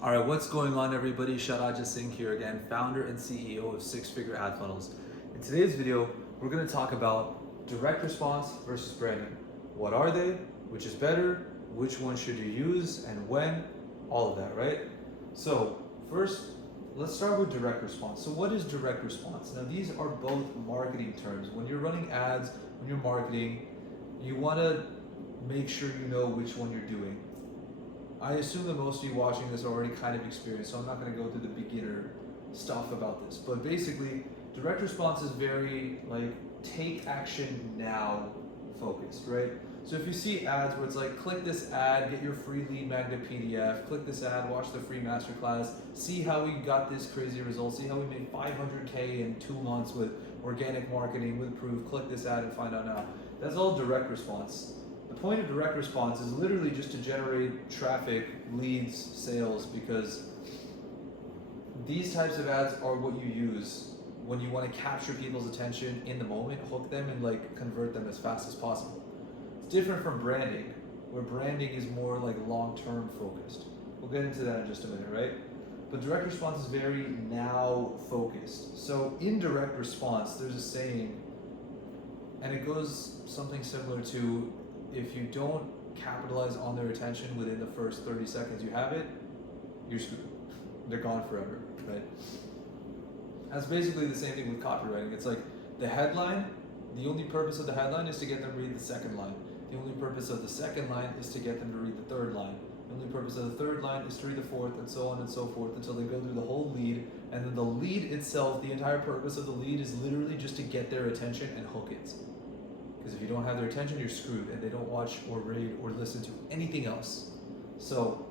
All right, what's going on, everybody? Sharaja Singh here again, founder and CEO of Six Figure Ad Funnels. In today's video, we're going to talk about direct response versus branding. What are they? Which is better? Which one should you use and when? All of that, right? So first, let's start with direct response. So what is direct response? Now, these are both marketing terms. When you're running ads, when you're marketing, you want to make sure you know which one you're doing. I assume that most of you watching this are already kind of experienced, so I'm not going to go through the beginner stuff about this. But basically, direct response is very like take action now focused, right? So if you see ads where it's like, click this ad, get your free lead magnet PDF, click this ad, watch the free masterclass, see how we got this crazy result, see how we made 500K in 2 months with organic marketing with proof, click this ad and find out now. That's all direct response. The point of direct response is literally just to generate traffic, leads, sales, because these types of ads are what you use when you want to capture people's attention in the moment, hook them, and like convert them as fast as possible. It's different from branding, where branding is more like long-term focused. We'll get into that in just a minute, right? But direct response is very now focused. So in direct response, there's a saying, and it goes something similar to, if you don't capitalize on their attention within the first 30 seconds you have it, you're screwed. They're gone forever, right? That's basically the same thing with copywriting. It's like the headline, the only purpose of the headline is to get them to read the second line. The only purpose of the second line is to get them to read the third line. The only purpose of the third line is to read the fourth, and so on and so forth, until they go through the whole lead. And then the lead itself, the entire purpose of the lead is literally just to get their attention and hook it. Because if you don't have their attention, you're screwed, and they don't watch or read or listen to anything else. So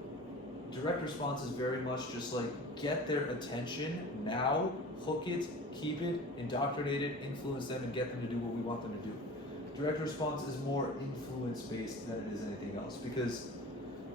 direct response is very much just like get their attention now, hook it, keep it, indoctrinate it, influence them, and get them to do what we want them to do. Direct response is more influence based than it is anything else, because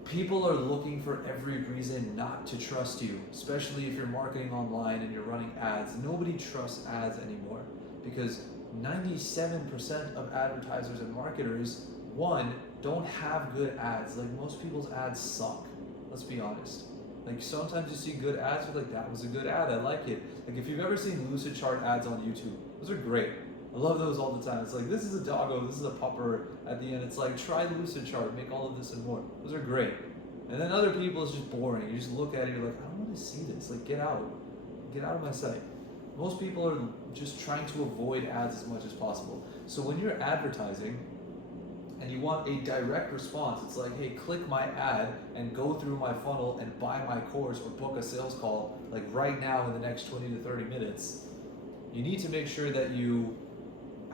people are looking for every reason not to trust you, especially if you're marketing online and you're running ads. Nobody trusts ads anymore because 97% of advertisers and marketers, one, don't have good ads. Like most people's ads suck. Let's be honest. Like sometimes you see good ads, you're like, that was a good ad, I like it. Like if you've ever seen Lucid Chart ads on YouTube, those are great. I love those all the time. It's like, this is a doggo, this is a pupper. At the end, it's like, try Lucid Chart, make all of this and more. Those are great. And then other people, it's just boring. You just look at it, you're like, I don't want to see this. Like, get out. Get out of my sight. Most people are just trying to avoid ads as much as possible. So when you're advertising and you want a direct response, it's like, hey, click my ad and go through my funnel and buy my course or book a sales call like right now in the next 20 to 30 minutes. You need to make sure that you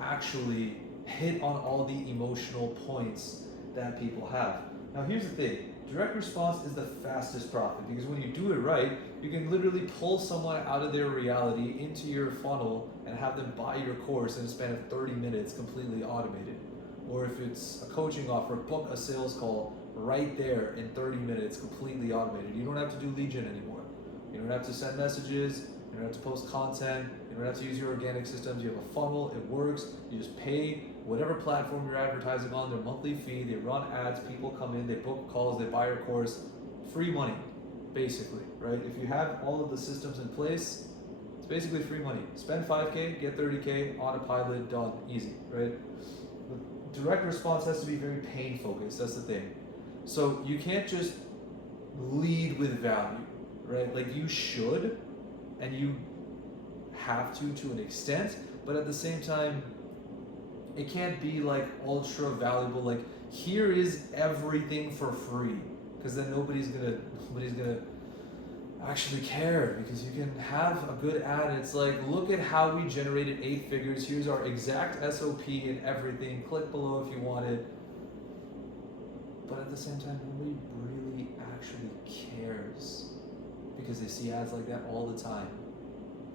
actually hit on all the emotional points that people have. Now here's the thing. Direct response is the fastest profit, because when you do it right, you can literally pull someone out of their reality into your funnel and have them buy your course in a span of 30 minutes completely automated. Or if it's a coaching offer, book a sales call right there in 30 minutes completely automated. You don't have to do lead gen anymore. You don't have to send messages, you don't have to post content, you don't have to use your organic systems. You have a funnel, it works. You just pay whatever platform you're advertising on, their monthly fee, they run ads, people come in, they book calls, they buy your course, free money, basically, right? If you have all of the systems in place, it's basically free money. Spend 5K, get 30K, autopilot, done, easy, right? But direct response has to be very pain focused, that's the thing. So you can't just lead with value, right? Like you should, and you have to an extent, but at the same time, it can't be like ultra valuable, like here is everything for free, because then nobody's gonna actually care, because you can have a good ad and it's like, look at how we generated 8 figures, here's our exact SOP and everything, click below if you want it. But at the same time, nobody really actually cares, because they see ads like that all the time.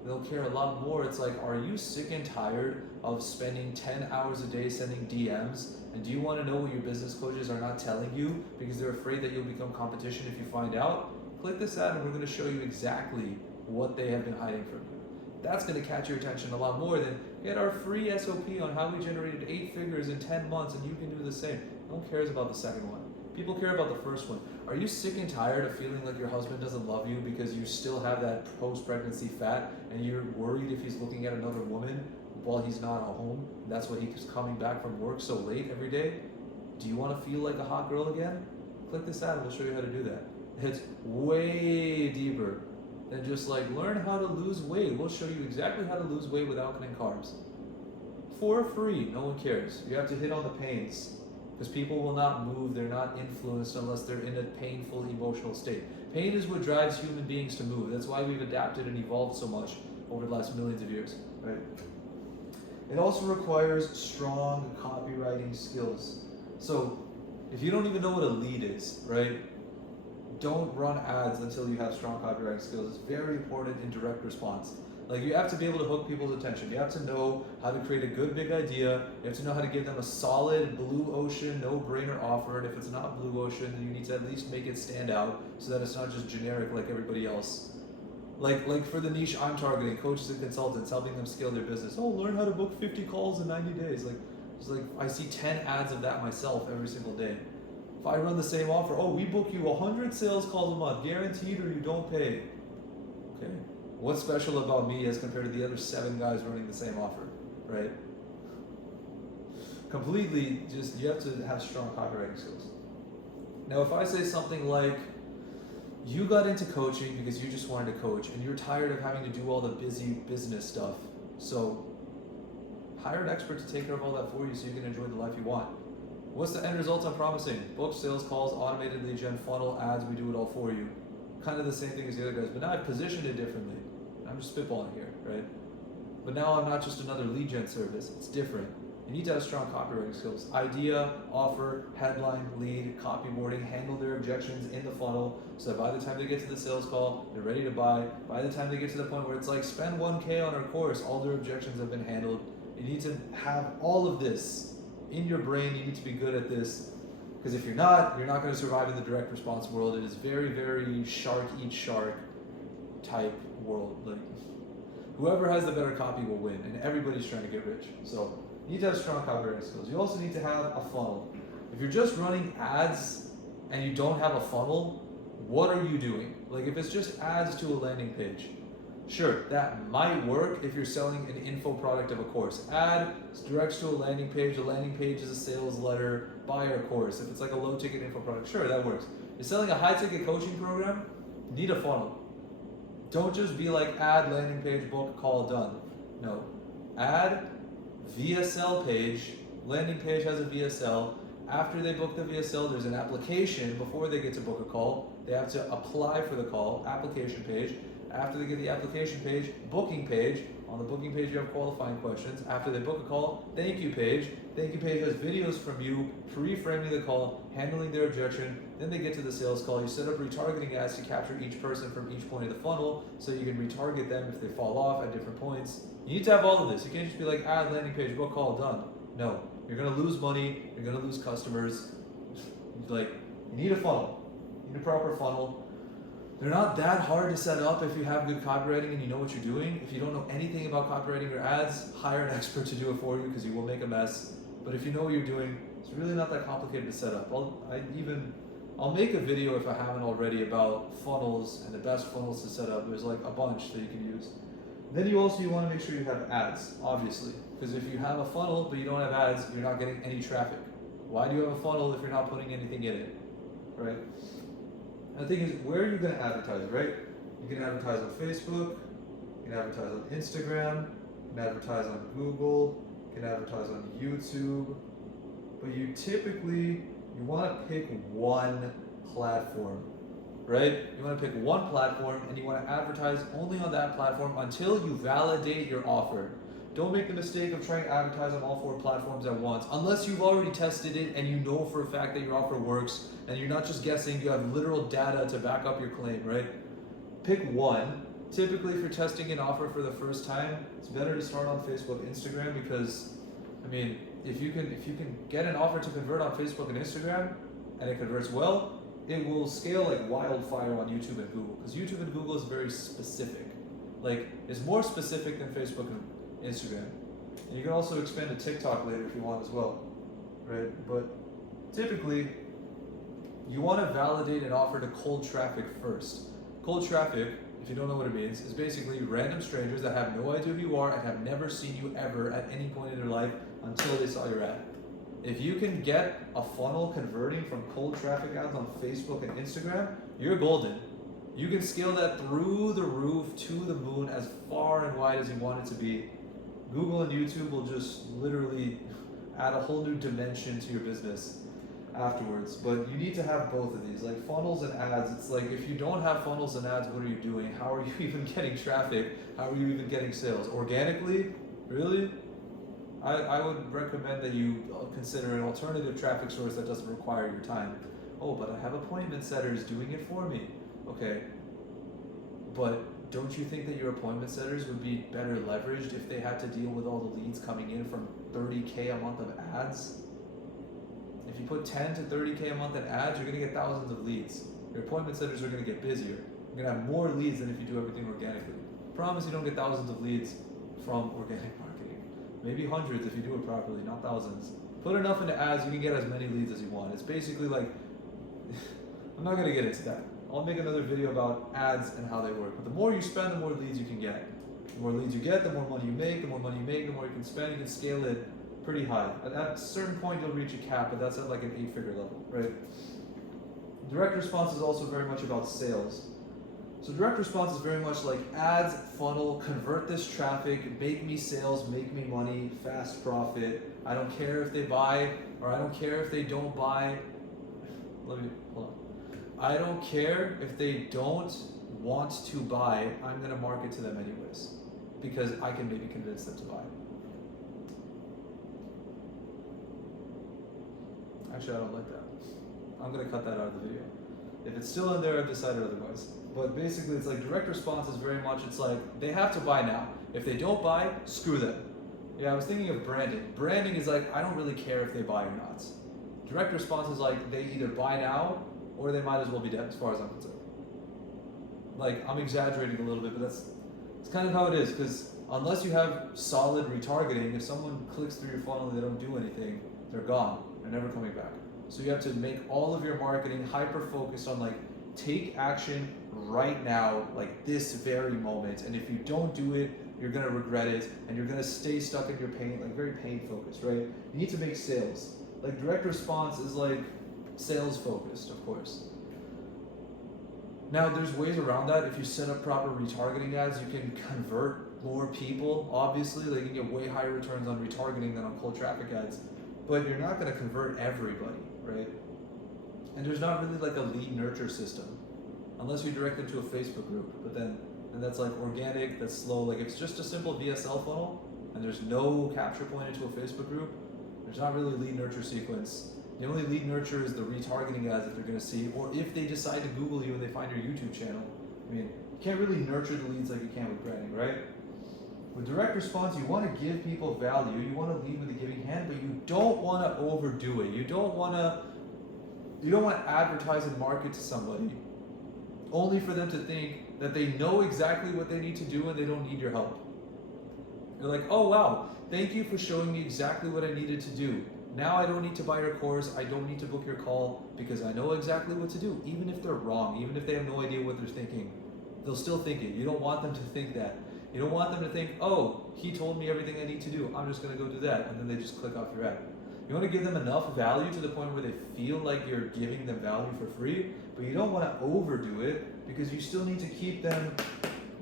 They'll care a lot more. It's like, are you sick and tired of spending 10 hours a day sending DMs? And do you want to know what your business coaches are not telling you because they're afraid that you'll become competition if you find out? Click this ad and we're going to show you exactly what they have been hiding from you. That's going to catch your attention a lot more than get our free SOP on how we generated 8 figures in 10 months and you can do the same. No one cares about the second one. People care about the first one. Are you sick and tired of feeling like your husband doesn't love you because you still have that post-pregnancy fat and you're worried if he's looking at another woman while he's not at home? That's why he's coming back from work so late every day? Do you want to feel like a hot girl again? Click this ad and we'll show you how to do that. It's way deeper than just like learn how to lose weight. We'll show you exactly how to lose weight without cutting carbs. For free, no one cares. You have to hit on the pains because people will not move, they're not influenced unless they're in a painful emotional state. Pain is what drives human beings to move. That's why we've adapted and evolved so much over the last millions of years, right? It also requires strong copywriting skills. So if you don't even know what a lead is, right? Don't run ads until you have strong copywriting skills. It's very important in direct response. Like you have to be able to hook people's attention. You have to know how to create a good big idea. You have to know how to give them a solid blue ocean, no-brainer offer. And if it's not blue ocean, then you need to at least make it stand out so that it's not just generic like everybody else. Like for the niche I'm targeting, coaches and consultants, helping them scale their business. Oh, learn how to book 50 calls in 90 days. It's like I see 10 ads of that myself every single day. If I run the same offer, oh, we book you 100 sales calls a month, guaranteed or you don't pay. Okay. What's special about me as compared to the other 7 guys running the same offer, right? Completely, just you have to have strong copywriting skills. Now, if I say something like, you got into coaching because you just wanted to coach and you're tired of having to do all the busy business stuff, so hire an expert to take care of all that for you so you can enjoy the life you want. What's the end result I'm promising? Book, sales calls, automated lead gen, funnel, ads, we do it all for you. Kind of the same thing as the other guys, but now I've positioned it differently. I'm just spitballing here, right? But now I'm not just another lead gen service, it's different. You need to have strong copywriting skills. Idea, offer, headline, lead, copywording, handle their objections in the funnel so that by the time they get to the sales call, they're ready to buy. By the time they get to the point where it's like, spend 1K on our course, all their objections have been handled. You need to have all of this in your brain. You need to be good at this. Because if you're not going to survive in the direct response world. It is very, very shark eat shark type world. Like, whoever has the better copy will win, and everybody's trying to get rich. So you need to have strong copywriting skills. You also need to have a funnel. If you're just running ads and you don't have a funnel, what are you doing? Like if it's just ads to a landing page, sure, that might work if you're selling an info product of a course. Ad directs to a landing page is a sales letter, buy our course. If it's like a low ticket info product, sure, that works. You're selling a high ticket coaching program, need a funnel. Don't just be like ad, landing page, book, call, done. No, ad, VSL page, landing page has a VSL. After they book the VSL, there's an application. Before they get to book a call, they have to apply for the call, application page. After they get the application page, booking page. On the booking page, you have qualifying questions. After they book a call, thank you page. Thank you page has videos from you, pre-framing the call, handling their objection. Then they get to the sales call. You set up retargeting ads to capture each person from each point of the funnel so you can retarget them if they fall off at different points. You need to have all of this. You can't just be like, ad, landing page, book, call, done. No, you're gonna lose money. You're gonna lose customers. Like, you need a funnel. You need a proper funnel. They're not that hard to set up if you have good copywriting and you know what you're doing. If you don't know anything about copywriting your ads, hire an expert to do it for you because you will make a mess. But if you know what you're doing, it's really not that complicated to set up. I'll make a video if I haven't already about funnels and the best funnels to set up. There's like a bunch that you can use. Then you want to make sure you have ads, obviously. Because if you have a funnel but you don't have ads, you're not getting any traffic. Why do you have a funnel if you're not putting anything in it, right? And the thing is, where are you going to advertise, right? You can advertise on Facebook, you can advertise on Instagram, you can advertise on Google, you can advertise on YouTube, but you want to pick one platform, right? You want to pick one platform and you want to advertise only on that platform until you validate your offer. Don't make the mistake of trying to advertise on all 4 platforms at once, unless you've already tested it and you know for a fact that your offer works and you're not just guessing, you have literal data to back up your claim, right? Pick one. Typically, if you're testing an offer for the first time, it's better to start on Facebook, Instagram, because, I mean, if you can get an offer to convert on Facebook and Instagram and it converts well, it will scale like wildfire on YouTube and Google, because YouTube and Google is very specific. Like, it's more specific than Facebook and Instagram. And you can also expand to TikTok later if you want as well, right? But typically, You want to validate an offer to cold traffic first. Cold traffic, if you don't know what it means, is basically random strangers that have no idea who you are and have never seen you ever at any point in their life until they saw your ad. If you can get a funnel converting from cold traffic ads on Facebook and Instagram, you're golden. You can scale that through the roof to the moon as far and wide as you want it to be. Google and YouTube will just literally add a whole new dimension to your business afterwards. But you need to have both of these, like funnels and ads. It's like, if you don't have funnels and ads, what are you doing? How are you even getting traffic? How are you even getting sales? Organically? Really? I would recommend that you consider an alternative traffic source that doesn't require your time. Oh, but I have appointment setters doing it for me. Okay, but don't you think that your appointment setters would be better leveraged if they had to deal with all the leads coming in from 30K a month of ads? If you put 10 to 30K a month in ads, you're gonna get thousands of leads. Your appointment setters are gonna get busier. You're gonna have more leads than if you do everything organically. Promise you don't get thousands of leads from organic marketing. Maybe hundreds if you do it properly, not thousands. Put enough into ads, you can get as many leads as you want. It's basically like, I'm not gonna get into that. I'll make another video about ads and how they work. But the more you spend, the more leads you can get. The more leads you get, the more money you make. The more money you make, the more you can spend. You can scale it pretty high. At a certain point, you'll reach a cap, but that's at like an 8-figure level, right? Direct response is also very much about sales. So direct response is very much like ads, funnel, convert this traffic, make me sales, make me money, fast profit. I don't care if they buy or I don't care if they don't buy. Hold on. I don't care if they don't want to buy, I'm gonna market to them anyways because I can maybe convince them to buy. Actually, I don't like that. I'm gonna cut that out of the video. If it's still in there, I've decided otherwise. But basically, it's like direct response is very much, it's like they have to buy now. If they don't buy, screw them. Yeah, I was thinking of branding. Branding is like, I don't really care if they buy or not. Direct response is like, they either buy now or they might as well be dead as far as I'm concerned. Like, I'm exaggerating a little bit, but it's kind of how it is, because unless you have solid retargeting, if someone clicks through your funnel and they don't do anything, they're gone. They're never coming back. So you have to make all of your marketing hyper-focused on like, take action right now, like this very moment. And if you don't do it, you're gonna regret it, and you're gonna stay stuck in your pain, like very pain-focused, right? You need to make sales. Like direct response is like sales-focused, of course. Now, there's ways around that. If you set up proper retargeting ads, you can convert more people, obviously. Like you can get way higher returns on retargeting than on cold traffic ads, but you're not gonna convert everybody, right? And there's not really like a lead nurture system, unless you direct them to a Facebook group, but then, and that's like organic, that's slow. Like if it's just a simple VSL funnel, and there's no capture point into a Facebook group, there's not really a lead nurture sequence. The only lead nurture is the retargeting ads that they're gonna see, or if they decide to Google you and they find your YouTube channel. I mean, you can't really nurture the leads like you can with branding, right? With direct response, you wanna give people value, you wanna lead with a giving hand, but you don't wanna overdo it. You don't wanna advertise and market to somebody only for them to think that they know exactly what they need to do and they don't need your help. You're like, oh wow, thank you for showing me exactly what I needed to do. Now I don't need to buy your course, I don't need to book your call because I know exactly what to do. Even if they're wrong, even if they have no idea what they're thinking, they'll still think it. You don't want them to think that. You don't want them to think, oh, he told me everything I need to do, I'm just gonna go do that, and then they just click off your ad. You want to give them enough value to the point where they feel like you're giving them value for free, but you don't want to overdo it because you still need to keep them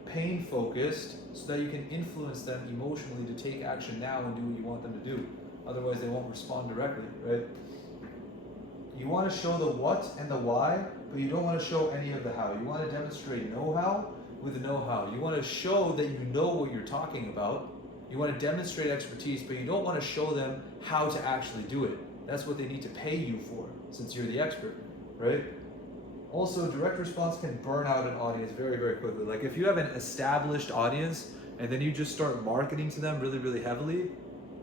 pain focused so that you can influence them emotionally to take action now and do what you want them to do. Otherwise, they won't respond directly, right? You want to show the what and the why, but you don't want to show any of the how. You want to demonstrate know-how with the know-how. You want to show that you know what you're talking about. You want to demonstrate expertise, but you don't want to show them how to actually do it. That's what they need to pay you for, since you're the expert, right? Also, direct response can burn out an audience very, very quickly. Like if you have an established audience and then you just start marketing to them really, really heavily,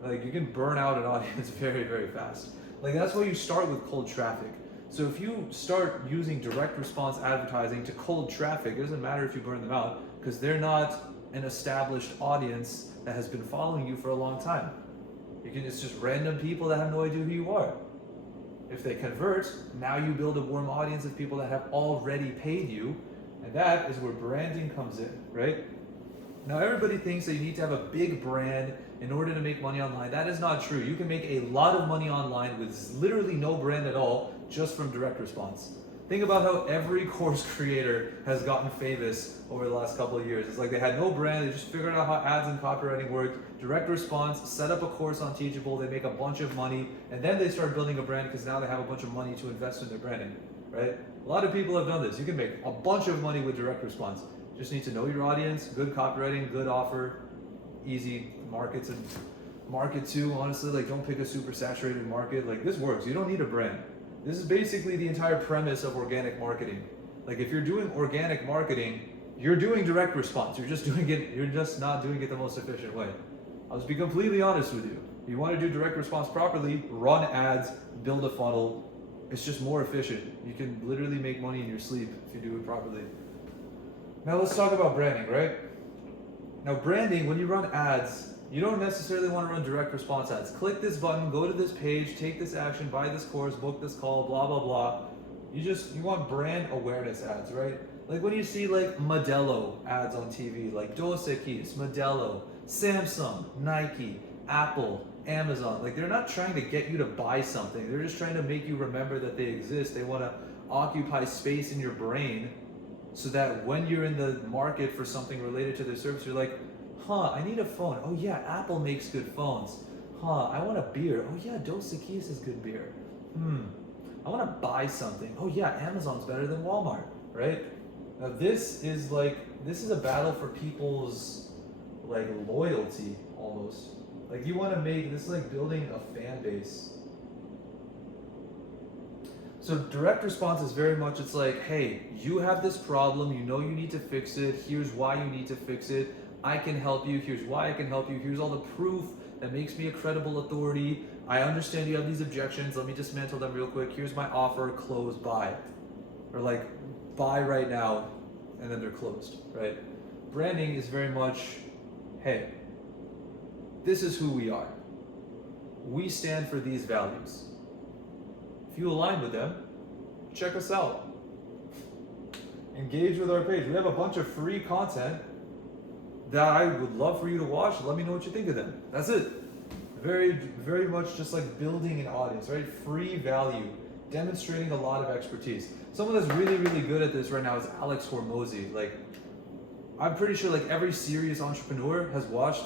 like you can burn out an audience very, very fast. Like that's why you start with cold traffic. So if you start using direct response advertising to cold traffic, it doesn't matter if you burn them out because they're not an established audience that has been following you for a long time. It's just random people that have no idea who you are. If they convert, now you build a warm audience of people that have already paid you, and that is where branding comes in, right? Now everybody thinks that you need to have a big brand in order to make money online. That is not true. You can make a lot of money online with literally no brand at all, just from direct response. Think about how every course creator has gotten famous over the last couple of years. It's like they had no brand, they just figured out how ads and copywriting worked, direct response, set up a course on Teachable, they make a bunch of money, and then they start building a brand because now they have a bunch of money to invest in their branding, right? A lot of people have done this. You can make a bunch of money with direct response. Just need to know your audience, good copywriting, good offer, easy markets, and market too, honestly. Like, don't pick a super saturated market. Like, this works. You don't need a brand. This is basically the entire premise of organic marketing. Like, if you're doing organic marketing, you're doing direct response. You're just not doing it the most efficient way. I'll just be completely honest with you. If you want to do direct response properly, run ads, build a funnel. It's just more efficient. You can literally make money in your sleep if you do it properly. Now let's talk about branding, right? Now branding, when you run ads, you don't necessarily want to run direct response ads. Click this button, go to this page, take this action, buy this course, book this call, blah, blah, blah. You want brand awareness ads, right? Like when you see like Modelo ads on TV, like Dos Equis, Modelo, Samsung, Nike, Apple, Amazon. Like, they're not trying to get you to buy something. They're just trying to make you remember that they exist. They want to occupy space in your brain so that when you're in the market for something related to their service, you're like, I need a phone. Oh yeah, Apple makes good phones. I want a beer. Oh yeah, Dos Equis is good beer. I want to buy something. Oh yeah, Amazon's better than Walmart, right? Now this is a battle for people's like loyalty almost. Like, you want to make this like building a fan base. So direct response is very much, it's like, hey, you have this problem, you know you need to fix it, here's why you need to fix it, I can help you, here's why I can help you, here's all the proof that makes me a credible authority, I understand you have these objections, let me dismantle them real quick, here's my offer, close, buy. Or like, buy right now, and then they're closed, right? Branding is very much, hey, this is who we are. We stand for these values. If you align with them, check us out. Engage with our page. We have a bunch of free content that I would love for you to watch. Let me know what you think of them. That's it. Very, very much just like building an audience, right? Free value, demonstrating a lot of expertise. Someone that's really, really good at this right now is Alex Hormozy. Like, I'm pretty sure like every serious entrepreneur has watched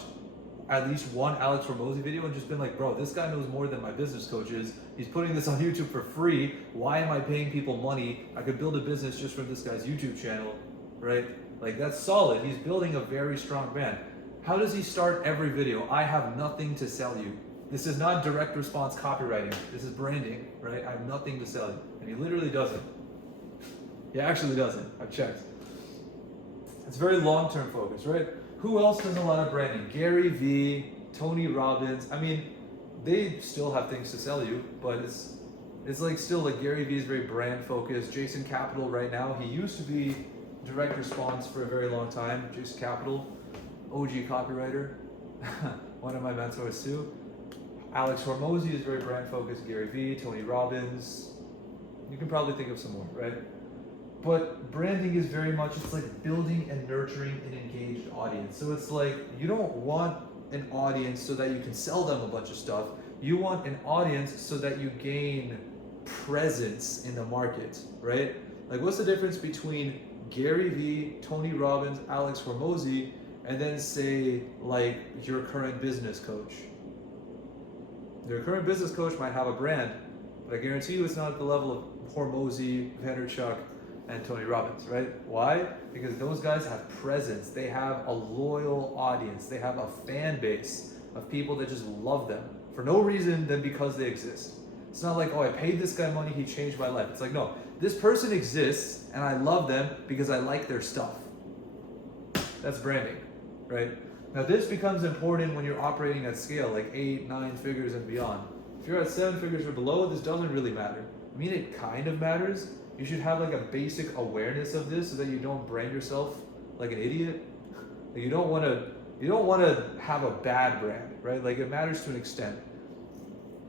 at least one Alex Hormozy video and just been like, bro, this guy knows more than my business coaches. He's putting this on YouTube for free. Why am I paying people money? I could build a business just from this guy's YouTube channel, right? Like, that's solid. He's building a very strong brand. How does he start every video? I have nothing to sell you. This is not direct response copywriting. This is branding, right? I have nothing to sell you. And he literally doesn't. He actually doesn't. I've checked. It's very long-term focused, right? Who else does a lot of branding? Gary Vee, Tony Robbins. I mean, they still have things to sell you, but it's like still like Gary Vee is very brand focused. Jason Capital right now, he used to be direct response for a very long time. Jason Capital, OG copywriter, one of my mentors too. Alex Hormozy is very brand focused. Gary Vee, Tony Robbins. You can probably think of some more, right? But branding is very much, it's like building and nurturing an engaged audience. So it's like, you don't want an audience so that you can sell them a bunch of stuff. You want an audience so that you gain presence in the market, right? Like, what's the difference between Gary Vee, Tony Robbins, Alex Hormozy, and then say like your current business coach? Your current business coach might have a brand, but I guarantee you it's not at the level of Hormozy, Vaynerchuk, and Tony Robbins, right? Why? Because those guys have presence. They have a loyal audience. They have a fan base of people that just love them for no reason than because they exist. It's not like, oh, I paid this guy money, he changed my life. It's like, no, this person exists and I love them because I like their stuff. That's branding, right? Now this becomes important when you're operating at scale, like 8, 9 figures and beyond. If you're at 7 figures or below, this doesn't really matter. I mean, it kind of matters. You should have like a basic awareness of this so that you don't brand yourself like an idiot. You don't want to have a bad brand, right? Like, it matters to an extent.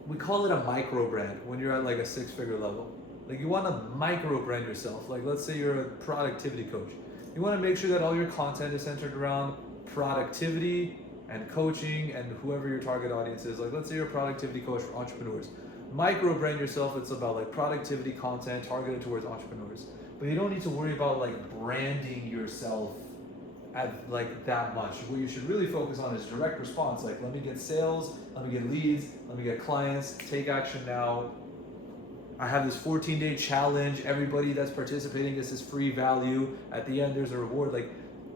we call it a micro brand when you're at like a 6-figure level. Like you want to micro brand yourself. Like let's say you're a productivity coach. You want to make sure that all your content is centered around productivity and coaching and whoever your target audience is. Like let's say you're a productivity coach for entrepreneurs. Micro brand yourself, it's about like productivity content targeted towards entrepreneurs. But you don't need to worry about like branding yourself at like that much. What you should really focus on is direct response. Like let me get sales, let me get leads, let me get clients, take action now. I have this 14-day challenge. Everybody that's participating gets this free value. At the end, there's a reward. Like,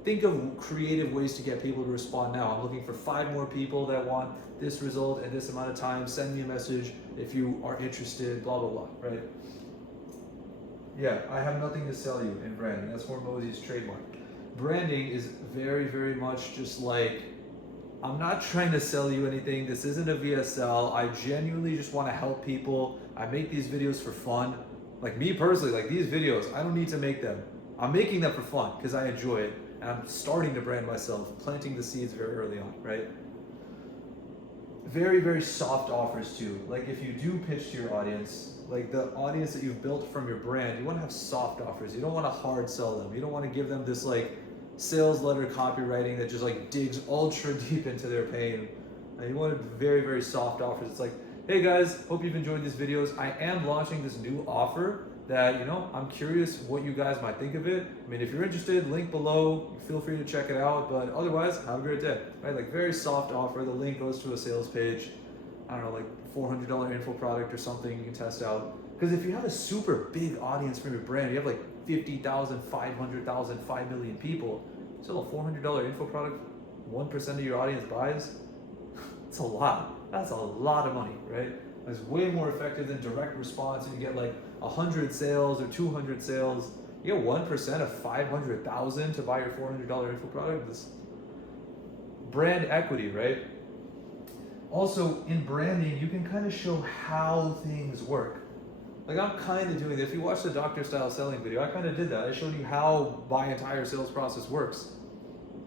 think of creative ways to get people to respond now. I'm looking for 5 more people that want this result in this amount of time. Send me a message if you are interested, blah, blah, blah, right? Yeah, I have nothing to sell you in branding. That's Hormozy's trademark. Branding is very, very much just like, I'm not trying to sell you anything. This isn't a VSL. I genuinely just want to help people. I make these videos for fun. Like me personally, like these videos, I don't need to make them. I'm making them for fun because I enjoy it. And I'm starting to brand myself, planting the seeds very early on, right? Very, very soft offers too. Like if you do pitch to your audience, like the audience that you've built from your brand, you want to have soft offers. You don't want to hard sell them. You don't want to give them this like sales letter copywriting that just like digs ultra deep into their pain. And you want very, very soft offers. It's like, hey guys, hope you've enjoyed these videos. I am launching this new offer that, you know, I'm curious what you guys might think of it. I mean, if you're interested, link below, feel free to check it out. But otherwise, have a great day, right? Like very soft offer. The link goes to a sales page. I don't know, like $400 info product or something you can test out. Because if you have a super big audience from your brand, you have like 50,000, 500,000, 5 million people, still a $400 info product, 1% of your audience buys, it's a lot. That's a lot of money, right? It's way more effective than direct response. And you get like 100 sales or 200 sales. You get 1% of 500,000 to buy your $400 info product. This brand equity, right? Also, in branding, you can kind of show how things work. Like I'm kind of doing that. If you watch the doctor style selling video, I kind of did that. I showed you how my entire sales process works.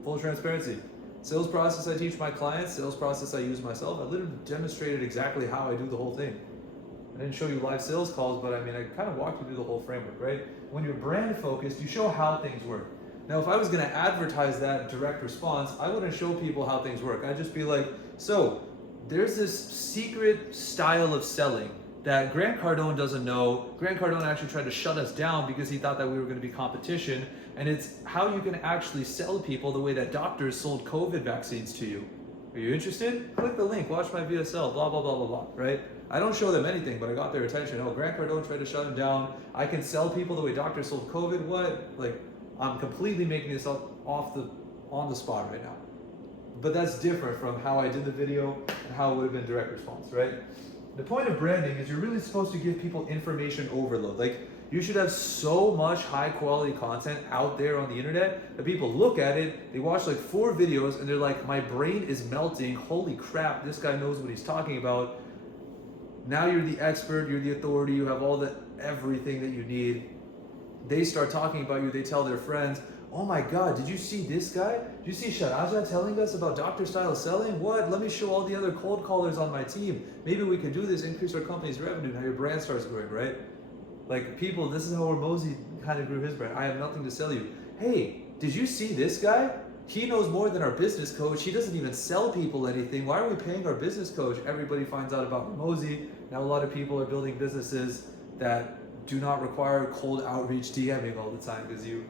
Full transparency. Sales process I teach my clients, sales process I use myself. I literally demonstrated exactly how I do the whole thing. I didn't show you live sales calls, but I mean, I kind of walked you through the whole framework, right? When you're brand focused, you show how things work. Now, if I was going to advertise that direct response, I wouldn't show people how things work. I'd just be like, so there's this secret style of selling that Grant Cardone doesn't know. Grant Cardone actually tried to shut us down because he thought that we were going to be competition. And it's how you can actually sell people the way that doctors sold COVID vaccines to you. Are you interested? Click the link, watch my VSL, blah, blah, blah, blah, blah, right? I don't show them anything, but I got their attention. Oh, Grant Cardone tried to shut him down. I can sell people the way doctors sold COVID. What? Like, I'm completely making this up on the spot right now. But that's different from how I did the video and how it would have been direct response, right? The point of branding is you're really supposed to give people information overload. Like, you should have so much high quality content out there on the internet that people look at it, they watch like 4 videos and they're like, my brain is melting. Holy crap, this guy knows what he's talking about. Now you're the expert, you're the authority, you have all the everything that you need. They start talking about you, they tell their friends, oh my God, did you see this guy? Did you see Sharaja telling us about doctor style selling? What? Let me show all the other cold callers on my team. Maybe we can do this, increase our company's revenue. Now your brand starts growing, right? Like people, this is how Hormozy kind of grew his brand. I have nothing to sell you. Hey, did you see this guy? He knows more than our business coach. He doesn't even sell people anything. Why are we paying our business coach? Everybody finds out about Hormozy. Now a lot of people are building businesses that do not require cold outreach DMing all the time because you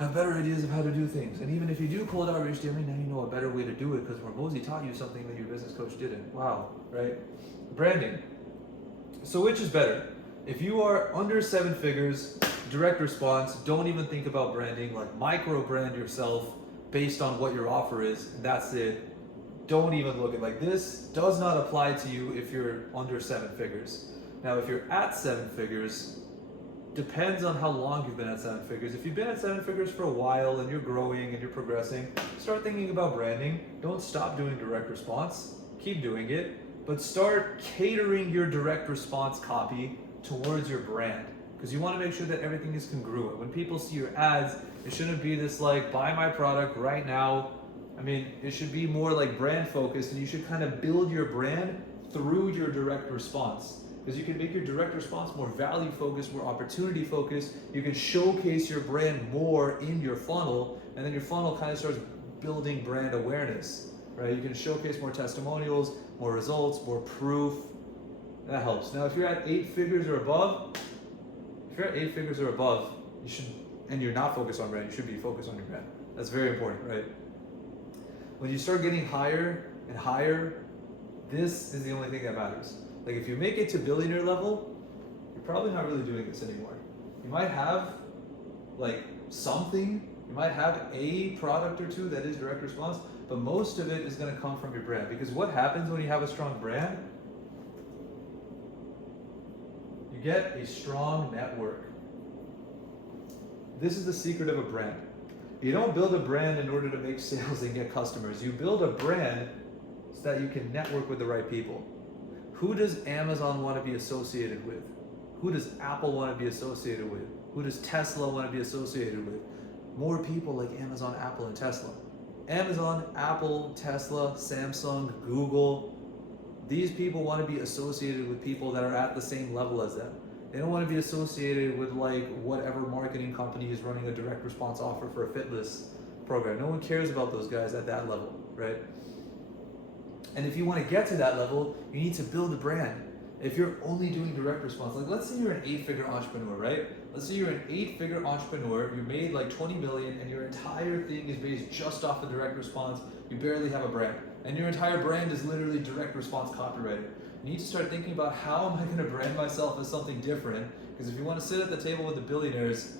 have better ideas of how to do things. And even if you do cold outreach DMing, now you know a better way to do it because Hormozy taught you something that your business coach didn't. Wow, right? Branding. So which is better? If you are under 7 figures, direct response, don't even think about branding, like micro brand yourself based on what your offer is, and that's it. Don't even look at like this does not apply to you if you're under 7 figures. Now, if you're at 7 figures, depends on how long you've been at 7 figures. If you've been at 7 figures for a while and you're growing and you're progressing, start thinking about branding. Don't stop doing direct response, keep doing it, but start catering your direct response copy towards your brand, because you want to make sure that everything is congruent. When people see your ads, it shouldn't be this like, buy my product right now. I mean, it should be more like brand focused, and you should kind of build your brand through your direct response. Because you can make your direct response more value focused, more opportunity focused. You can showcase your brand more in your funnel, and then your funnel kind of starts building brand awareness, right? You can showcase more testimonials, more results, more proof. That helps. Now, if you're at 8 figures or above, you should, and you're not focused on brand, you should be focused on your brand. That's very important, right? When you start getting higher and higher, this is the only thing that matters. Like if you make it to billionaire level, you're probably not really doing this anymore. You might have like something, you might have a product or two that is direct response, but most of it is going to come from your brand. Because what happens when you have a strong brand? You get a strong network. This is the secret of a brand. You don't build a brand in order to make sales and get customers. You build a brand so that you can network with the right people. Who does Amazon want to be associated with? Who does Apple want to be associated with? Who does Tesla want to be associated with? More people like Amazon, Apple, and Tesla. Amazon, Apple, Tesla, Samsung, Google, these people want to be associated with people that are at the same level as them. They don't want to be associated with like whatever marketing company is running a direct response offer for a fitness program. No one cares about those guys at that level, right? And if you want to get to that level, you need to build a brand. If you're only doing direct response, like let's say you're an 8-figure entrepreneur, right? Let's say you're an 8-figure entrepreneur, you made like 20 million and your entire thing is based just off of direct response, you barely have a brand. And your entire brand is literally direct response copywriter. You need to start thinking about how am I going to brand myself as something different? Because if you want to sit at the table with the billionaires,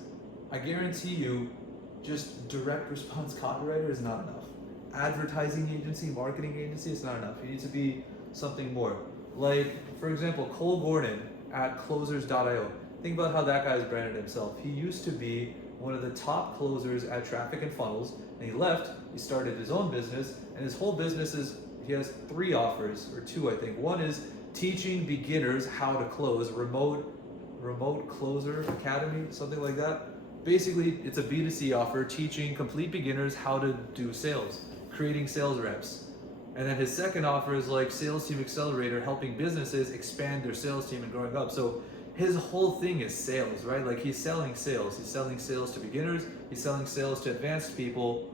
I guarantee you, just direct response copywriter is not enough. Advertising agency, marketing agency, it's not enough. You need to be something more. Like, for example, Cole Gordon at closers.io. Think about how that guy has branded himself. He used to be one of the top closers at Traffic and Funnels, and he left, he started his own business, and his whole business is, he has 3 offers, or 2 I think. One is teaching beginners how to close, remote closer academy, something like that. Basically, it's a B2C offer teaching complete beginners how to do sales, creating sales reps. And then his second offer is like Sales Team Accelerator, helping businesses expand their sales team and growing up. So his whole thing is sales, right? Like he's selling sales. He's selling sales to beginners. He's selling sales to advanced people.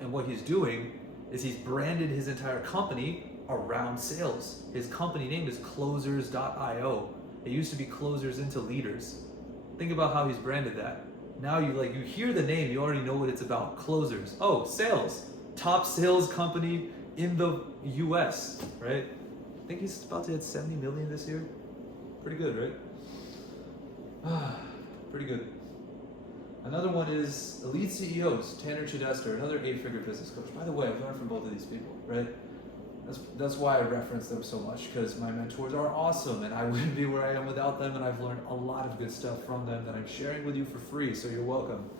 And what he's doing is he's branded his entire company around sales. His company name is closers.io. It used to be Closers into Leaders. Think about how he's branded that. Now you hear the name, you already know what it's about. Closers. Oh, sales. Top sales company in the US, right? I think he's about to hit 70 million this year. Pretty good, right? Pretty good. Another one is Elite CEOs, Tanner Chidester, another 8-figure business coach. By the way, I've learned from both of these people, right? That's why I reference them so much, because my mentors are awesome and I wouldn't be where I am without them, and I've learned a lot of good stuff from them that I'm sharing with you for free, so you're welcome.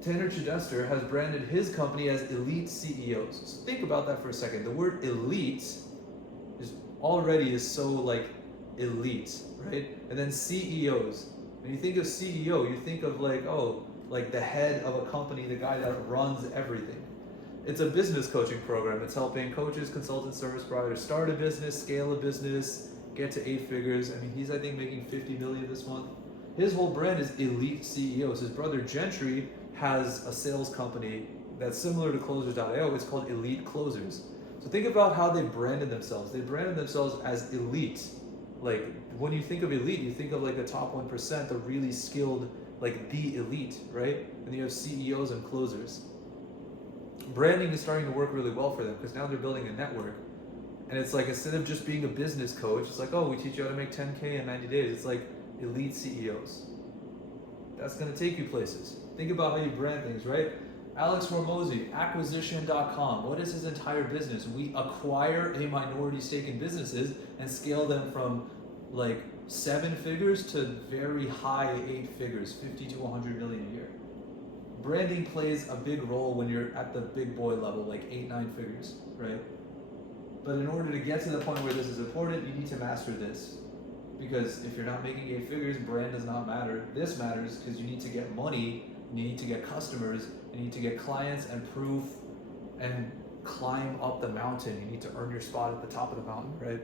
Tanner Chidester has branded his company as Elite CEOs. So think about that for a second. The word elite is so like elite, right? And then CEOs. When you think of CEO, you think of like the head of a company, the guy that runs everything. It's a business coaching program. It's helping coaches, consultants, service providers start a business, scale a business, get to 8 figures. I mean, he's I think making 50 million this month. His whole brand is Elite CEOs. His brother Gentry has a sales company that's similar to Closers.io. It's called Elite Closers. So think about how they branded themselves. They branded themselves as elite. Like when you think of elite, you think of like the top 1%, the really skilled, like the elite, right? And you have CEOs and closers. Branding is starting to work really well for them because now they're building a network. And it's like, instead of just being a business coach, it's like, oh, we teach you how to make 10K in 90 days. It's like Elite CEOs. That's going to take you places. Think about how you brand things, right? Alex Hormozy, acquisition.com. What is his entire business? We acquire a minority stake in businesses and scale them from like 7 figures to very high 8 figures, 50 to 100 million a year. Branding plays a big role when you're at the big boy level, like 8, 9 figures, right? But in order to get to the point where this is important, you need to master this. Because if you're not making 8 figures, brand does not matter. This matters because you need to get money, you need to get customers, you need to get clients and proof and climb up the mountain. You need to earn your spot at the top of the mountain, right?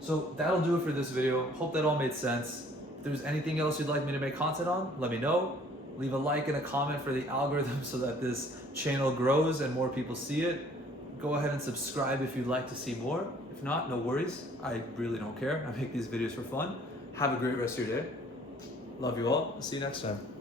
So that'll do it for this video. Hope that all made sense. If there's anything else you'd like me to make content on, let me know. Leave a like and a comment for the algorithm so that this channel grows and more people see it. Go ahead and subscribe if you'd like to see more. If not, no worries. I really don't care. I make these videos for fun. Have a great rest of your day. Love you all. See you next time.